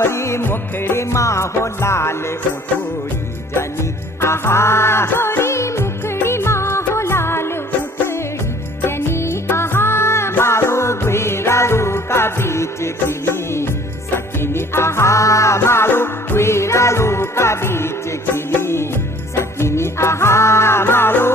गोरी मुखड़ी माँ हो लाल उठोड़ी जनी आहा गोरी मुखड़ी माँ हो लाल उठड़ी जनी आहा मारू वीरारू का बीच खिली सकिनी आहा मारू वीरारू का बीच खिली सकिनी आहा मारू